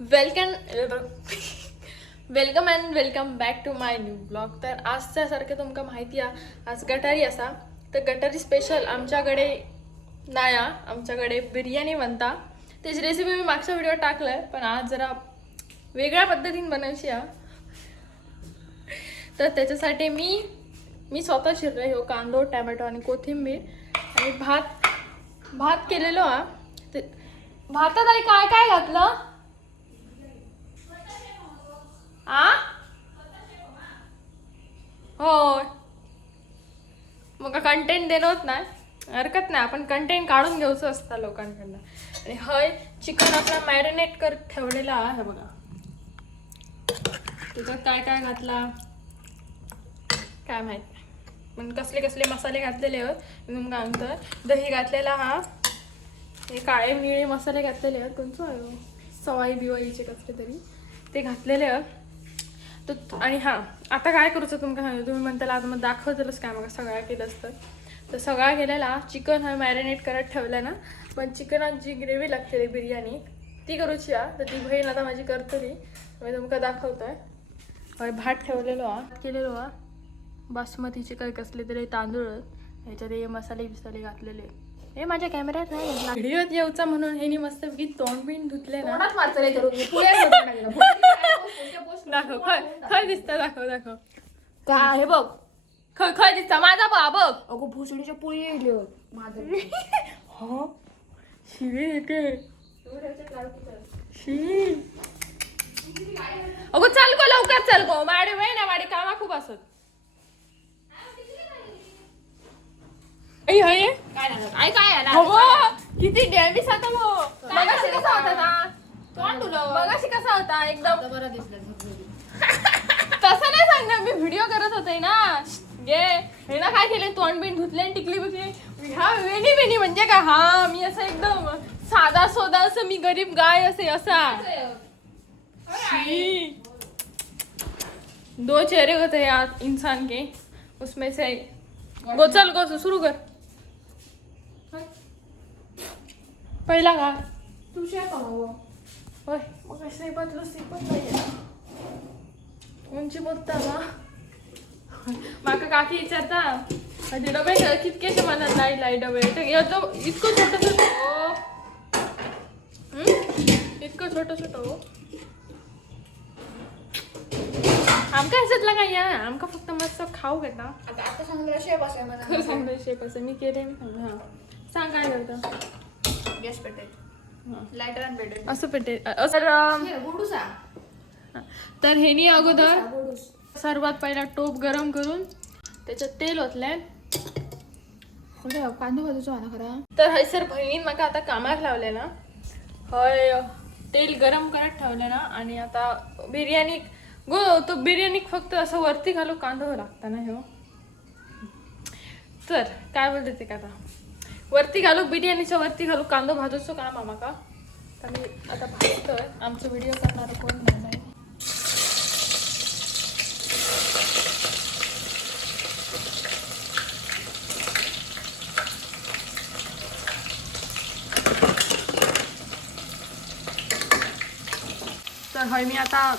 Welcome and welcome back to my new blog. तर आजच्या सारखं तुमका माहिती आहे, आज गटारी असा. तर गटारी स्पेशल आमच्याकडे नाया, आमच्याकडे बिर्याणी बनता. त्याची रेसिपी मी मागच्या व्हिडिओ टाकलंय, पण आज जरा वेगळ्या पद्धतीने बनवायची आहे. तर त्याच्यासाठी मी स्वतः चिरले हो कांदो, टॅमॅटो आणि कोथिंबीर आणि भात केलेलो हा. ते भातात आई काय काय घातलं आ? होय, मग कंटेंट देणं नाही, हरकत नाही. आपण कंटेंट काढून घ्यायचं असतं लोकांकडनं. आणि हय चिकन आपला मॅरिनेट करत ठेवलेला आहे बघा. त्याच्यात काय काय घातला काय माहित, पण कसले कसले मसाले घातलेले आहेत तुमका सांगतं. दही घातलेला हा, हे काळे निळे मसाले घातलेले आहेत. कोणचं आहे सवाई बिवाईचे कसले तरी ते घातलेले आहेत. तर आणि हां, आता काय करूचं तुमका सांगतो. तुम्ही म्हणताला आता मग दाखवतलंच काय मग सगळ्या केलंच तर सगळा केलेला चिकन हा मॅरिनेट करत ठेवलं ना. पण चिकनात जी ग्रेव्ही लागते बिर्याणी ती करूची आहे. तर ती बहीण आता माझी करतली, मी तुमका दाखवतोय. हय भात ठेवलेलो हा, केलेलो हा बासमतीचे काही कसले तरी तांदूळ, ह्याच्यात हे मसाले बिसाले घातलेले. हे माझ्या कॅमेऱ्यात नाही व्हिडिओत येऊचा म्हणून हे मस्त की तोंड बिन धुतले ना. दाखव खय दिसतं, दाखव काय हे बघ, खय दिसता माझा बा बघ. अगो भोसडीच्या पोळी येईल माझं. हो शिवी येते शिवी. अगो चाल गो लवकर, चाल गो माडी वय ना, माडी कामा खूप असत. काय किती डॅमेज आता मग. मगाशी कसा होता ना तोंड तुला, मगाशी कसा होता एकदम बरं दिसलं. तसं नाही सांगणार, मी व्हिडिओ करत होते ना. हे ना काय केले, तोंड बिन धुतले आणि टिकली बिकली. हा वेणी म्हणजे का, हा मी असं एकदम साधा सोदा असं, मी गरीब गाय असे असा. दो चेहरे होते यार इंसान के, उसमें से गो चल गो सुरू कर. पहिला का तू शेफ होय, मग शेपातलं सिपत नाही उंची बोलता ना. माका काकी विचारता माझे डबे कितकेशे म्हणत नाही डबे येतो. इतकं छोटं इतकं छोटं आमका ह्याच्यातला काय या, आमका फक्त मस्त खाऊ घेता. आता सांगितलं शेफ असेल मला. सांगतो शेप असं मी केले, मी सांगतो. हा सांग काय करतं. गॅस पेटेल, लायटर आणि पेटेल असं पेटे बुडूसा. तर हेनी अगोदर बुडूस सर्वात पहिला टोप गरम करून त्याच्यात तेल ओतले. कांदो भाजूचो ना खरा. तर हयसर बहिणीन माका आता कामाक लावले ना. हय तेल गरम करत ठेवले ना. आणि आता बिर्याणी तो बिर्याणी फक्त असं वरती घालू कांदो लागता ना. हो तर काय बोलते ते का, आता वरती घालू बिर्याणीच्या वरती घालू कांदो भाजूचो काम आम्हाला. तर मी आता भाजतोय, आमचं व्हिडिओ करणार कोण नाही. तर हय मी आता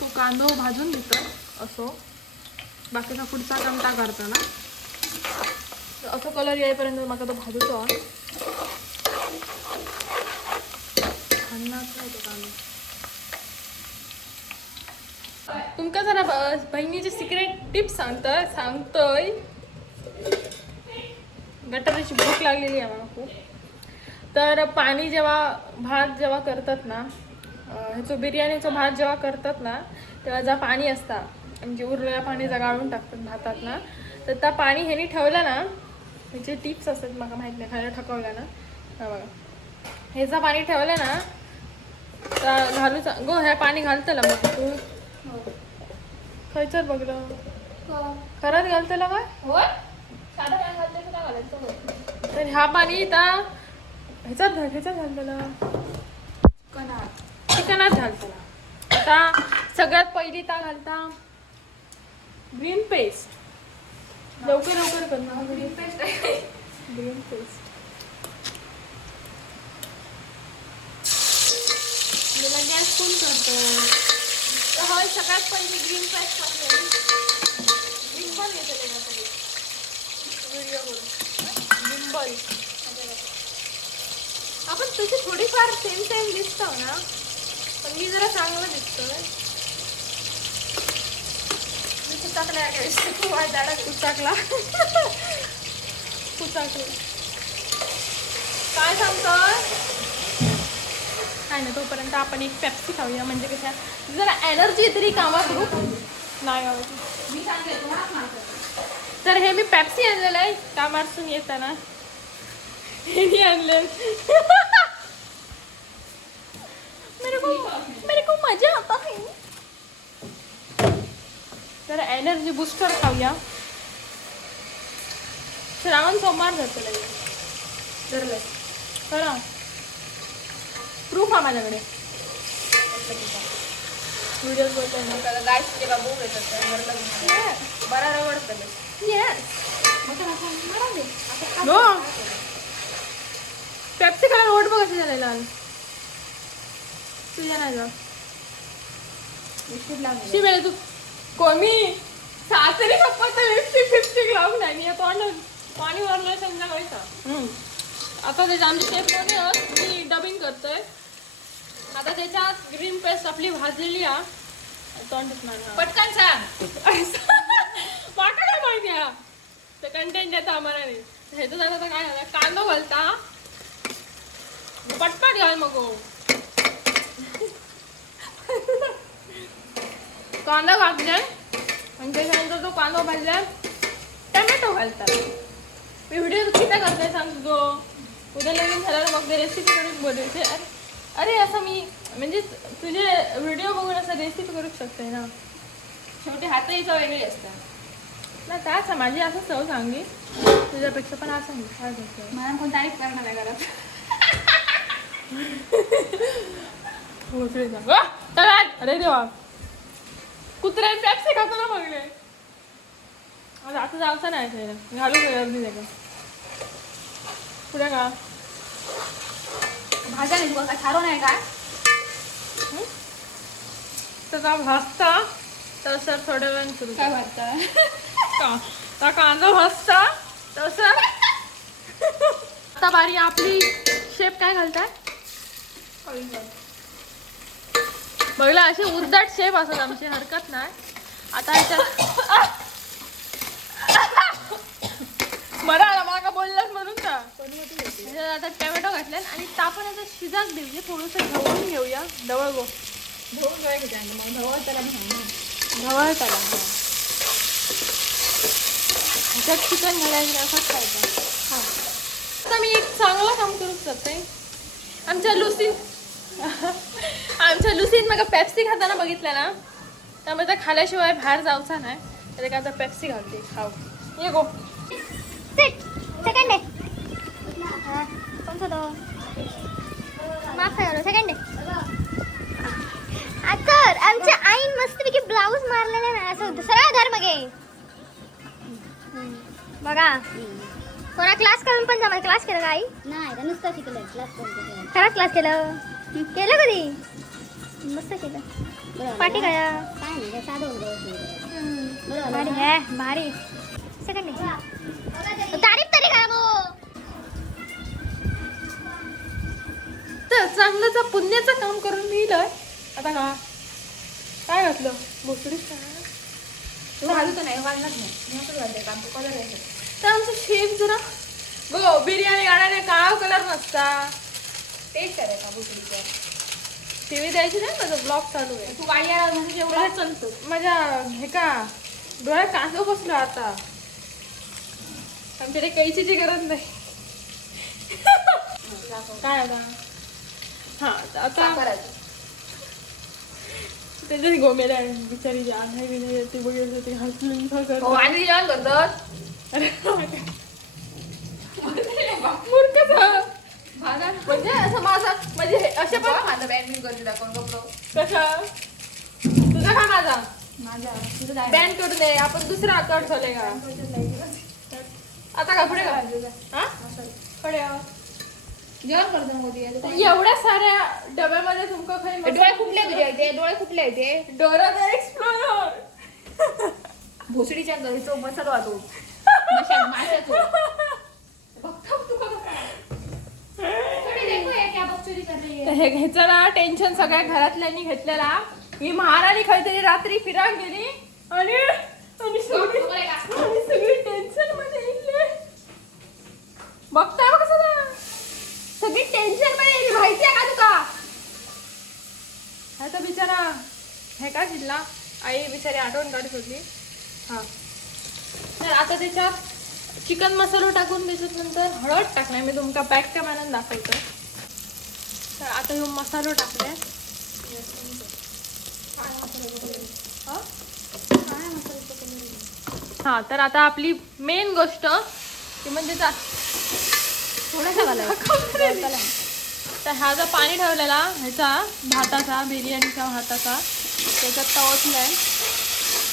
तो कांदो भाजून घेतो असो. बाकीचा पुढचा चमटा करतो ना. असं कलर येईपर्यंत मला तो भाजूचो. तुमका जरा बहिणीचे सिक्रेट टिप्स सांगतोय. गटारीची भूक लागलेली आहे मला खूप. तर पाणी भात जेव्हा करतात ना, ह्याचं बिर्याणीचा भात जेव्हा करतात ना, तेव्हा जा पाणी असता म्हणजे उरलेल्या पाणी गाळून टाकतात भातात ना. तर त्या पाणी ह्यानी ठेवलं ना, ह्याचे टिप्स असतात मला माहीत नाही, खायला ठकवलं ना. हा बघा, ह्याचं पाणी ठेवलं ना तर घालूच गो. ह्या पाणी घालतला मग तू खयचं बघलं खरंच घालतला काय. होय साधं काय घालते काय घालायचं. तर ह्या पाणी ह्याच्यात घालतला चिकनात घालतला. आता सगळ्यात पहिली घालता ग्रीन पेस्ट. लवकर करणार ग्रीन पेस्ट. कोण करतो? होय, सगळ्यात पहिले ग्रीन पेस्ट टाकले. डिंबल येते त्याच्यासाठी व्हिडिओ करून. डिंबल आपण तशी थोडीफार सेम सेम दिसतो ना, पण मी जरा चांगलं दिसतोय. मी कुचाकला खूप वाईट कुचाकला कुचाकला काय सांगतोय? काय नाही, तोपर्यंत आपण एक पेप्सी खाऊया. म्हणजे कशा जरा एनर्जी तरी कामात घेऊ नाही गावाची. मी सांगते तुम्हाला मारते. तर हे मी पेप्सी आणलेलं आहे कामातून येताना. हे आणले. मेरे को मजा आता है. तर एनर्जी बूस्टर खाऊया. श्रावण सोमवार जातो लगेच. खरं प्रूफ आहे माझ्याकडे. व्हिडिओ बोलतो गायस ते बाबू येतात बरा रवडतं. पेप्सी खायला रोड बघ कसं झालेला तुझ्या नाही जा शिवेल तू कोणी सासरी शपथ लिपस्टिक लावून नाही मी पाणी वरलं संध्याकाळीचा. आता त्याच्या आमचे शेफ कोणी आहोत मी डबिंग करतोय. आता त्याच्यात ग्रीन पेस्ट आपली भाजलेली आहे. तोंडच नाही पटकन सांग. वाटा काय माहिती आहे ते कंटेंट येतं आम्हाला नाही. ह्याचं झालं तर काय झालं कांदा घालता पटपट घाल मग कांदा घातलाय आणि त्याच्यानंतर तो कांदा भाजलाय टमॅटो घालतात. मी व्हिडिओ किती करते सांगतो उद्या नवीन झाल्यावर मग ते रेसिपी करून बोलायचे. अरे असं मी म्हणजे तुझे व्हिडिओ बघून असं रेसिपी करू शकते ना. शेवटी हातही चव वेगळी असतात ना. त्याच माझी असं चव चांगली तुझ्यापेक्षा पण असं काय करतो मला कोण तारीफ करणार आहे घरात. अरे देवा कुत्र्याने पेप्सी खातो ना बघले. आता जायचं नाही घालू गर्दी का पुढे का भाज्या नाही तुला खारो नाही का तर भाजता तसं थोड्या वेळाने सुरू काय वाटतं कांदा भाजता तसं. आता बारी आपली शेप काय घालताय बघला अशी उर्दाट शेप असत आमची हरकत नाही. आता बरं आला मला का बोललास म्हणून का. आता टोमॅटो घातले आणि तापण आता शिजाक देऊया. थोडंसं ढवळून घेऊया. ढवळ गो ढवळून घ्यायचं मग ढवळ त्याला ढवळ त्याला ह्याच्यात चिकन घालायचं असंच खायचं. हां आता मी एक चांगलं काम करू शकते. आमच्या लुसीन मग पेप्सी खाताना बघितलं ना त्यामुळे त्या खाल्याशिवाय बाहेर जाऊचा नाही. तर का आता पेप्सी घालते खाऊ ये गो सेकंड आहे कोणता तो माफ करा सेकंड आहे. आता आमच्या आईन मस्तपैकी ब्लाऊज मारलेला ना असं दुसरा धर्म घे बघा. कोणा क्लास करून पण जमा क्लास केलं का आई नाही नुसतं शिकलं क्लास खरंच क्लास केलं कधी मस्त केलं पाठी काय काय नाही साधं भारी आहे भारी. सेकंड तारीफ तरी करा मग. तर चांगलं पुण्याचं काम करून मिळलं. आता का काय घातलं भोसडी तुला घालू तर नाही घालणार नाही मी असं घालते काम तू कलर आहे तर आमचं शेफ जरा गो बिर्याणी गाण्याने काळा कलर नसता. टेस्ट करायचा भोसडीचा. टीव्ही द्यायची नाही माझा ब्लॉग चालू आहे. तू गाडी आला म्हणजे जेवढं चलतो माझ्या हे का डोळ्यात कांदा बसलो आता. आमच्याकडे कैचीची गरज नाही. काय आता हा आता करायचं त्याच्यात गोमेला बिचारी आहे विनय ते बघितलं ते हसलून हो आणि जेवण करतात. अरे मूर्खच म्हणजे असं माझा म्हणजे असे पण माझा बॅन करते दाखवून गप्रो कशा तुझा का माझा माझा तुझं काय बॅन करू दे आपण दुसरा अकाउंट खोले का आता का पुढे का हा पुढे जेवण करतो मोदी एवढ्या साऱ्या डब्यामध्ये तुमका काही डोळे फुटले तुझे ते डोळे फुटले ते डोरा एक्सप्लोर भोसडीच्या घरचो मसाला वाटो माशाचो ह्याचं ना टेन्शन सगळ्या घरातल्यांनी घेतलेला. ही महाराणी काहीतरी रात्री फिराक गेली आणि सगळी टेन्शन मध्ये येईल. बघताय बघ कसं सगळी टेन्शन मध्ये येईल माहितीये का तुका. हा तर बिचारा हे का जिल्हा आई बिचारी आठवण काढत होती. हा तर आता त्याच्यात चिकन मसालो टाकून त्याच्यात नंतर हळद टाकलाय मी तुमका पॅक त्या मनात दाखवतो. तर आता ह्यो मसालो टाकलाय. हा तर आता आपली मेन गोष्ट ती म्हणजे थोडासा घालायचा. तर हा जो पाणी ठेवलेला ह्याचा भाताचा बिर्याणीचा भाताचा त्याच्यात ओतलाय.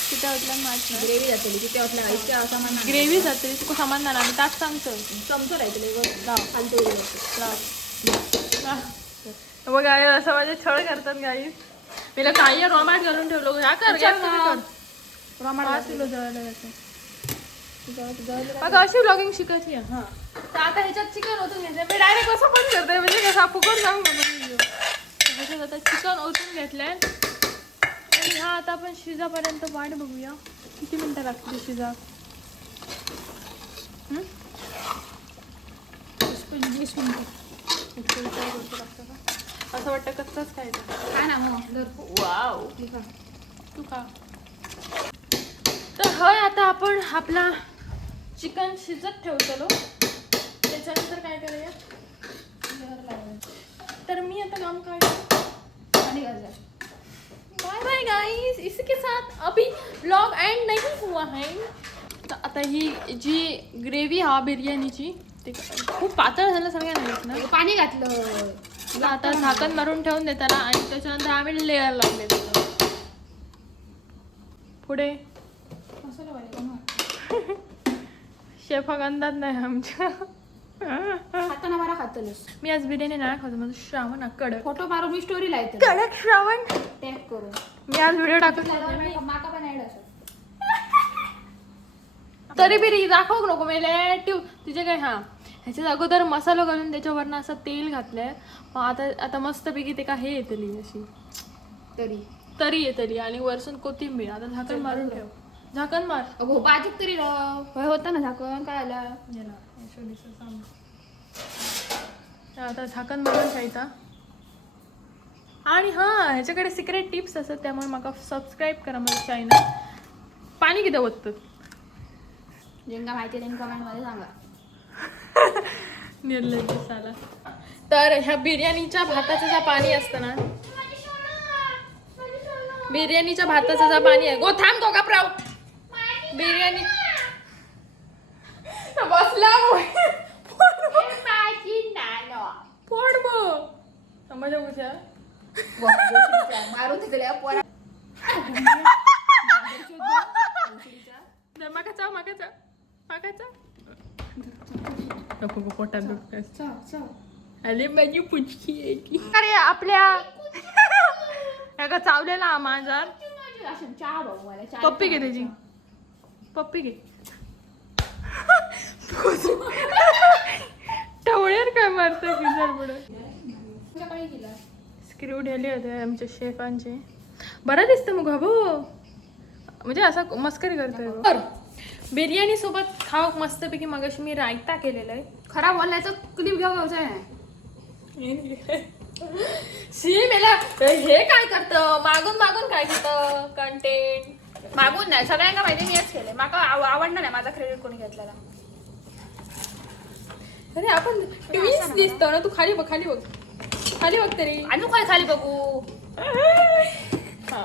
किती ओतलाय माहित नाही. ग्रेव्ही जातली किती वाटलं का इतक्या सामान ग्रेव्ही जाते तुका समजणार आम्ही ताच सांगतो. चमचो राहतले बघा असं माझे छळ करतात गाई. मला काही रोमाट घालून ठेवलो ह्या कर अगं अशी ब्लॉगिंग शिकायची आहे. हा तर आता ह्याच्यात चिकन ओतून घ्यायचं. मी डायरेक्ट असं पण करते म्हणजे कसं फुकट जाऊन ह्याच्यात आता चिकन ओतून घेतलंय आणि हा आता आपण शिजापर्यंत वाट बघूया किती मिनिटं लागतील शिजा. 20 मिनिटं. असं वाटतं कच्चाच खायचं. काय ना मग वाव तू खा. तर हय आता आपण आपला चिकन शिजत ठेवतो. त्याच्यानंतर काय करूया तर मी आता काम काढतो आणि घालूया. Bye bye guys. इसके साथ अभी व्लॉग एंड नहीं हुआ है. तर आता ही जी ग्रेव्ही हा बिर्याणीची ते खूप पातळ झालं सगळ्यांना ना. पाणी घातलं आता झाकण मारून ठेवून देताना आणि त्याच्यानंतर आम्ही लेअर लागले त्याच्यावर. पुढे शेफा अंदाज नाही आमच्या. खाताना बरा खातलस. मी आज बिर्याणी नाही खातो. माझं श्रावण कडक फोटो मारून मी स्टोरी लायते कडक श्रावण. टॅग करून मी आज व्हिडिओ टाकत माका पण ऍड असं तरी बिरी दाखव नको मेले तिचे काय. हा ह्याच्यात अगोदर मसाला घालून त्याच्यावरनं असं तेल घातलंय. आता मस्तपैकी ते का हे येतली अशी तरी येतली आणि वरसून कोथिंबीर. आता झाकण मारून ठेव. झाकण मार. अगो बाजूक तरी होता ना झाकण काय आला. आता झाकण मारून ठेवायचा. आणि हा ह्याच्याकडे सिक्रेट टिप्स असतात त्यामुळे मला सबस्क्राईब करा माझं चॅनल. पाणी किती ओततं ज्यांना माहिती त्यांनी कमेंट मध्ये सांगा. निर्लज्ज साला. तर ह्या बिर्याणीच्या भाताचं जे पाणी असतं ना बिर्याणीच्या भाताचं जे पाणी आहे गो थांब गो गपराव बिर्याणी बसला पोट बो माझ्या उद्या मारून तिकडे पोरा मागाचा नको गो पोटात दुखत. अरे माझी पुचकी आहे. अरे आपल्या चावलेला माझा पप्पी घे त्याची पप्पी घे. टवळ्यावर काय मारतोय पिझ्झा पुढे. स्क्रू ठेवले होते आमच्या शेफांचे. बरं दिसतं मग भाऊ म्हणजे असा मस्करी करतोय. बिर्याणी सोबत खाऊ मस्तपैकी मगाशी मी रायता केलेला आहे. खराब बोलायचं क्लिप घ्यायचं आहे. सी मेला हे काय करतं मागून काय घेतं कंटेंट. मागून नाही सगळ्यांना माहिती मी हेच केलंय. माका आवडणार नाही माझा क्रेडिट कोणी घेतलेला. अरे आपण ट्विन्स दिसतो ना. तू खाली बघ तरी. आणि काय खाली बघू. हा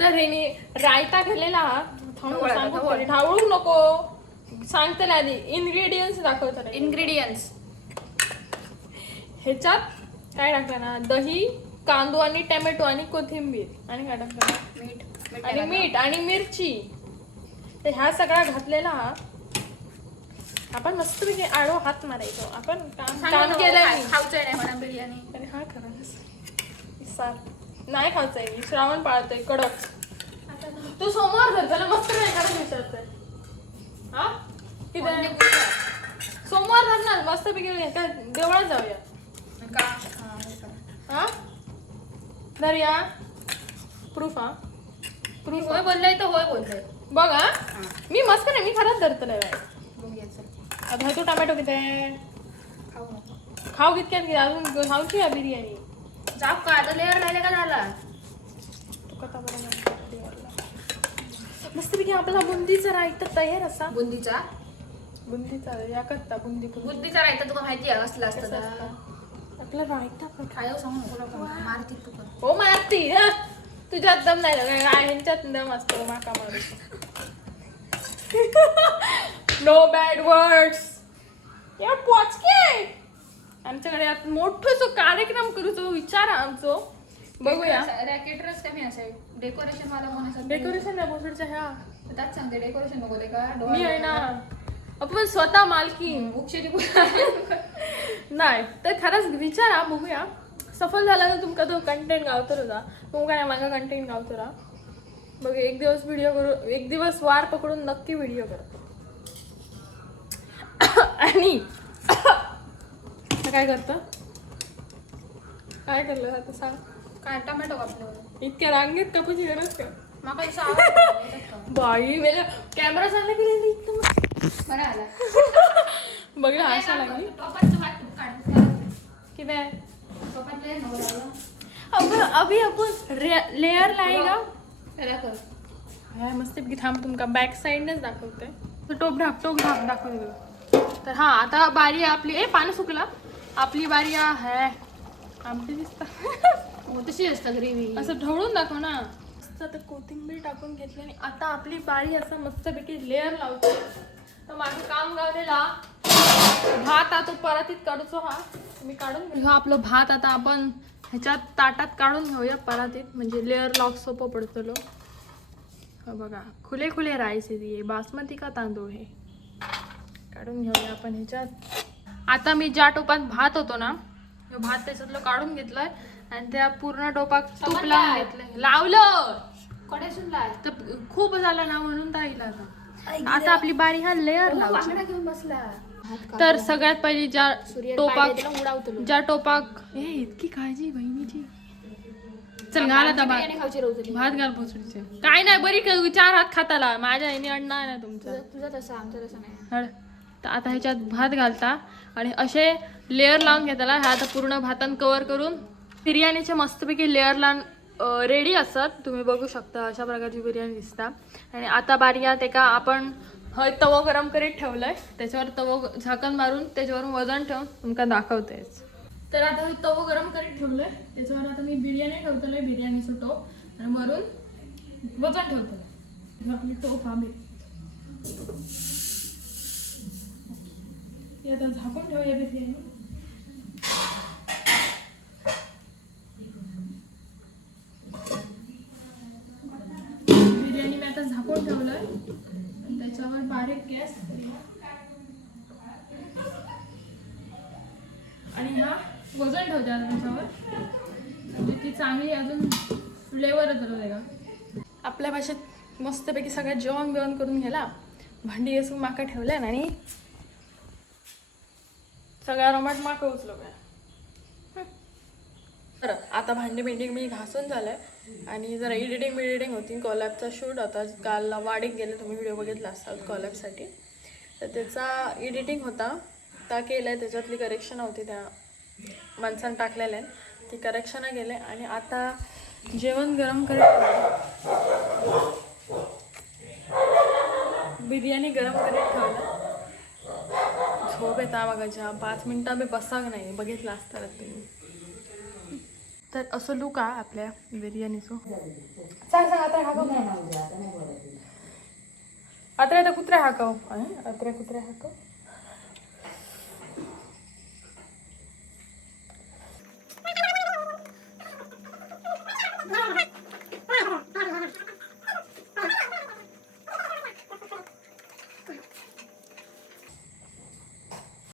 तर हे रायता केलेला. ढावळू नको सांगते आधी. इंग्रेडियंट्स दाखवतो. इंग्रेडियंट्स ह्याच्यात काय टाकलं ना दही कांदो आणि टोमॅटो आणि कोथिंबीर आणि काय टाकलं मीठ आणि मिरची. तर ह्या सगळा घातलेला आपण मस्तपैकी आडो हात मारायचो. आपण काम सांगितलं केलंय काय, मी. खाऊचंय नाही म्हणा बिर्याणी. आणि हा खरंच नाही खायचंय मी. श्रावण पाळतोय कडक. तू सोमवार धर त्याला मस्त नाही करायला विचारतोय. हा किती सोमवार धरणार मस्तपैकी काय देवळात जाऊया का हा धरूया. प्रूफ हा प्रूफ होय बोललाय तर होय बोललाय. बघ हा मी मस्त नाही मी खरंच धरतलंय बाय. बघूया आता तू टमॅटो किती खाऊ नको. खाऊ कितक्यात घे अजून खाऊची या बिर्याणी. जाऊ का आता लेअर राहिले का झाला. तू कथा बरं मस्तपैकी आपला बुंदीचा रायता तयार असा. बुंदीचा बुंदीचा या करता बुंदी बुंदीचा राहता तुला माहिती आहे असला असतं तर. आपला रायता पण काय सांगू नको लोक मारतील तुका. हो मारती हा. तुझ्यात दम नाही काय ह्यांच्यात दम असतो माका मारू. No bad words. या पोचके आमच्याकडे आता मोठं जो कार्यक्रम करू जो विचार आहे आमचो. बघूया रॅकेटरच कमी असेल डेकोरेशन वाला कोणाचा डेकोरेशन आहे बोसडच्या ह्या. त्याच सांगते डेकोरेशन नको दे का मी आहे ना आपण स्वतः मालकी बुकशेरी नाही तर खरंच विचारा बघूया. सफल झाला तर तुमका तो कंटेंट गावतो होता. तुमका नाही माझा कंटेंट गावतो रा. बघ एक दिवस व्हिडिओ करू एक दिवस वार पकडून नक्की व्हिडिओ करतो. आणि काय करतं काय करलं आता सांग. काय टमॅटो कापल्यावर इतक्या रांगेत कापूची गरज का माका तसं आवाज बाई मेला कॅमेरा चालला की नाही बरं आला बघ ना आशा लागली टोपाचं भात काढ किती आहे टोपात लय नवं लागलं. अगं अभि आपण लेअर लाईगा त्याला कर हाय मस्तपैकी थांब तुमका बॅक साईडनेच दाखवते. तर टोप ढाक दाखवतो. तर हा आता बारी आहे आपली. पाणी सुकला. आपली बारी आहे आमटी दिसता तशी असतं ग्रेव्ही असं ढवळून दाखव ना. मस्त आता कोथिंबीर टाकून घेतली आणि आता आपली बारी असं मस्तपैकी लेअर लावतो. तर माझं काम गावलेला भात आता परातीत काढूचो. हा मी काढून घेऊ. हा आपलं भात आता आपण ह्याच्यात ताटात काढून घेऊया परातीत. म्हणजे लेअर लावून सोपं पडतलो. हा बघा खुले खुले राईस आहे. बासमती का तांदूळ हे काढून घेऊया आपण ह्याच्यात. आता मी ज्या टोपात भात होतो ना भात त्याच्यातलं काढून घेतलंय आणि त्या पूर्ण टोपात तूप लावून घेतलंय. लावलं कडे सुनला तर खूप झालं ना म्हणून राहिला. आता आपली बारी हा लेअर लावायची. घेऊन बसला तर सगळ्यात पहिली ज्या टोपाक ए इतकी काळजी बहिणीची. चल घाल आता भात घाल पोचडीचे. काय नाही बरी 4 हात खाताला माझ्या आईने अडणार ना तुमचं. तुझं तसं आमचं तसं नाही. हळ तर आता ह्याच्यात भात घालता आणि असे लेअर लावून घेताला. ह्या आता पूर्ण भातान कव्हर करून बिर्याणीचे मस्तपैकी लेअर लावून रेडी असतात. तुम्ही बघू शकता अशा प्रकारची बिर्याणी दिसता. आणि आता बारी यात एका आपण तवा गरम करीत ठेवलाय. त्याच्यावर तवं झाकण मारून त्याच्यावरून वजन ठेवून तुमका दाखवतेच. तर आता तवं गरम करीत ठेवलंय. त्याच्यावर आता मी बिर्याणी ठेवतोय. बिर्याणीचं टोप आणि वरून वजन ठेवतोय. आपली टोप हा आता झाकून ठेवूया बिर्याणी. बिर्याणी मी आता झाकून ठेवलंय आणि त्याच्यावर बारीक गॅस आणि हा वजन ठेवते आता त्याच्यावर म्हणजे ती चांगली अजून फ्लेवरच राहते का. आपल्या भाषेत मस्तपैकी सगळ्यात जेवण बिवण करून गेला. भांडी घासून माका ठेवल्या आणि सगळ्या रोमाट माका उचलो काय. बरं आता भांडी बिंडी मी घासून झालंय आणि जरा एडिटिंग होती. कॉलॅबचा शूट होता काल वाडीत गेले. तुम्ही व्हिडिओ बघितला असतात कॉलॅबसाठी. तर त्याचा एडिटिंग होता त्या केलं आहे. त्याच्यातली करेक्शन होती त्या माणसानं टाकलेलं आहे ती करेक्शनं गेले. आणि आता जेवण गरम करत बिर्याणी गरम करीत ठेवलं. झोप येता बघायच्या 5 मिनटं मी बसाक नाही बघितलं असतात तुम्ही. तर असं लुक आहे आपल्या बिर्याणीचं. सांग आता हाकव आता कुत्र्या हाकव.